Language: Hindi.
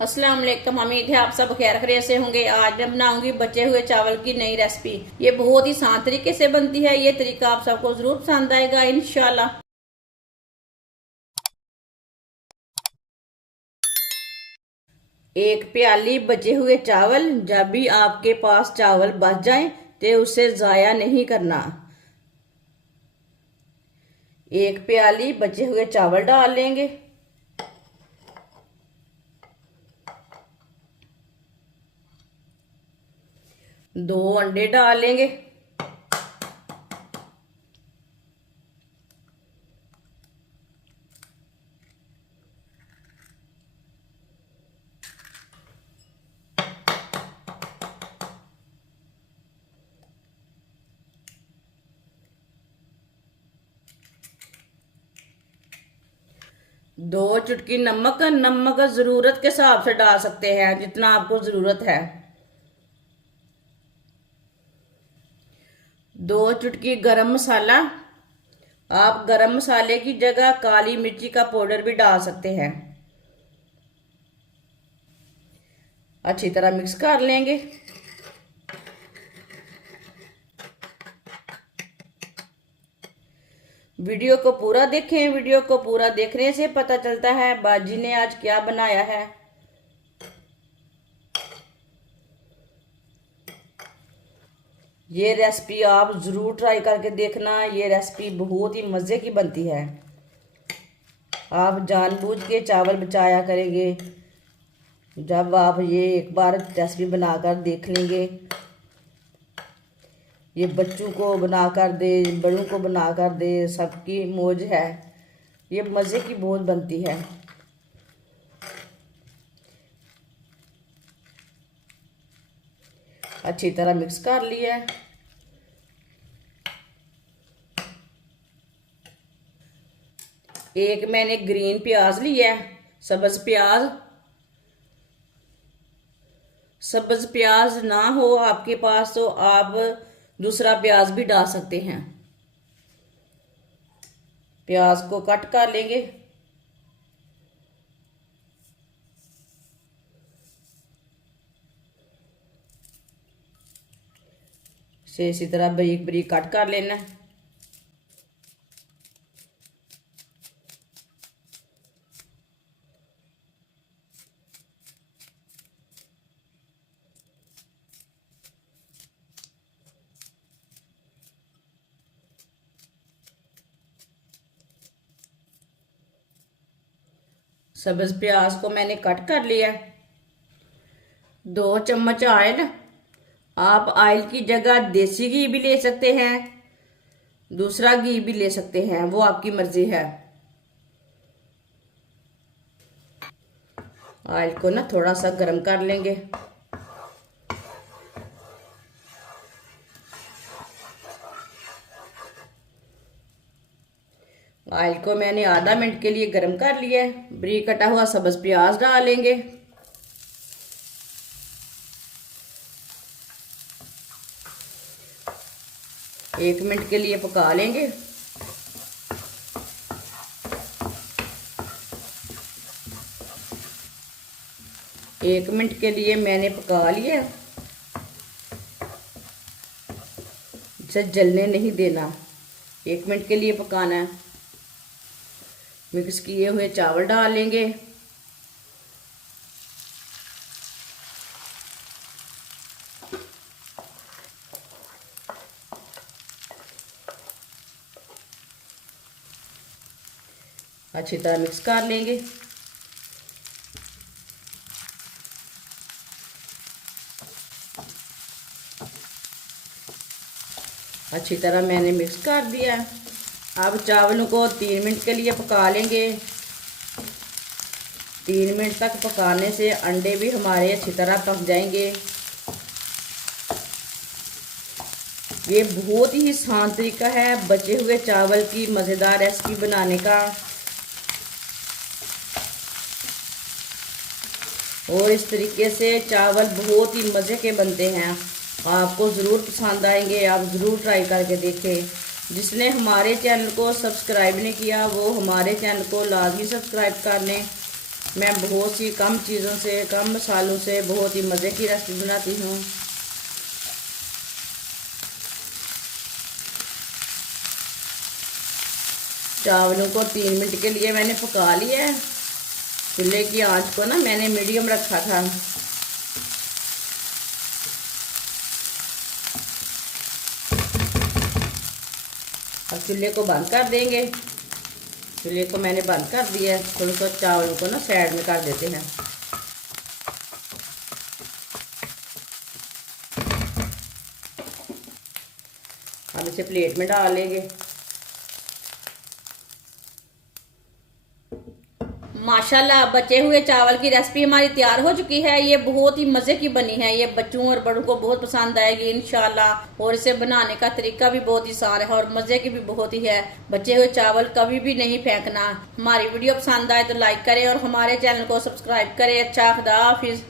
अस्सलाम वालेकुम। उम्मीद है आप सब खैर खैरियत से होंगे। आज मैं बनाऊंगी बचे हुए चावल की नई रेसिपी। ये बहुत ही आसान तरीके से बनती है। ये तरीका आप सबको जरूर पसंद आएगा इंशाल्लाह। एक प्याली बचे हुए चावल। जब भी आपके पास चावल बच जाए तो उसे ज़ाया नहीं करना। एक प्याली बचे हुए चावल डाल लेंगे। दो अंडे डाल लेंगे। दो चुटकी नमक। नमक जरूरत के हिसाब से डाल सकते हैं, जितना आपको जरूरत है। दो चुटकी गरम मसाला। आप गरम मसाले की जगह काली मिर्ची का पाउडर भी डाल सकते हैं। अच्छी तरह मिक्स कर लेंगे। वीडियो को पूरा देखें। वीडियो को पूरा देखने से पता चलता है बाजी ने आज क्या बनाया है। ये रेसिपी आप ज़रूर ट्राई करके देखना। ये रेसिपी बहुत ही मज़े की बनती है। आप जानबूझ के चावल बचाया करेंगे जब आप ये एक बार रेसिपी बनाकर देख लेंगे। ये बच्चों को बनाकर दे, बड़ों को बनाकर दे, सबकी मौज है। ये मज़े की बहुत बनती है। अच्छी तरह मिक्स कर लिया है। एक मैंने ग्रीन प्याज लिया है, सब्ज प्याज। सब्ज प्याज ना हो आपके पास तो आप दूसरा प्याज भी डाल सकते हैं। प्याज को कट कर लेंगे। इसे इसी तरह बारीक बारीक कट कर लेना है। सब्ज प्याज को मैंने कट कर लिया। 2 चम्मच ऑयल। आप ऑयल की जगह देसी घी भी ले सकते हैं, दूसरा घी भी ले सकते हैं, वो आपकी मर्जी है। ऑयल को ना थोड़ा सा गर्म कर लेंगे। ऑयल को मैंने आधा मिनट के लिए गर्म कर लिया है। बारीक कटा हुआ सब्ज प्याज डालेंगे। एक मिनट के लिए पका लेंगे। एक मिनट के लिए मैंने पका लिया। इसे जलने नहीं देना, 1 मिनट के लिए पकाना है। मिक्स किए हुए चावल डाल लेंगे। अच्छी तरह मिक्स कर लेंगे। अच्छी तरह मैंने मिक्स कर दिया। अब चावलों को 3 मिनट के लिए पका लेंगे। 3 मिनट तक पकाने से अंडे भी हमारे अच्छी तरह पक जाएंगे। ये बहुत ही आसान तरीका है बचे हुए चावल की मज़ेदार रेसिपी बनाने का, और इस तरीके से चावल बहुत ही मज़े के बनते हैं। आपको ज़रूर पसंद आएंगे। आप ज़रूर ट्राई करके देखें। जिसने हमारे चैनल को सब्सक्राइब नहीं किया वो हमारे चैनल को लाजमी सब्सक्राइब कर लें मैं बहुत सी कम चीज़ों से, कम मसालों से बहुत ही मज़े की रेसिपी बनाती हूँ। चावलों को 3 मिनट के लिए मैंने पका लिया है। चूल्हे की आंच को ना मैंने मीडियम रखा था। अब चूल्हे को बंद कर देंगे। चूल्हे को मैंने बंद कर दिया है। थोड़ा सा चावलों को ना साइड में कर देते हैं। अब इसे प्लेट में डाल लेंगे। माशाल्लाह बचे हुए चावल की रेसिपी हमारी तैयार हो चुकी है। ये बहुत ही मज़े की बनी है। ये बच्चों और बड़ों को बहुत पसंद आएगी इंशाल्लाह। और इसे बनाने का तरीका भी बहुत ही आसान है और मज़े की भी बहुत ही है। बचे हुए चावल कभी भी नहीं फेंकना। हमारी वीडियो पसंद आए तो लाइक करें और हमारे चैनल को सब्सक्राइब करें। अच्छा, खुदा हाफिज़।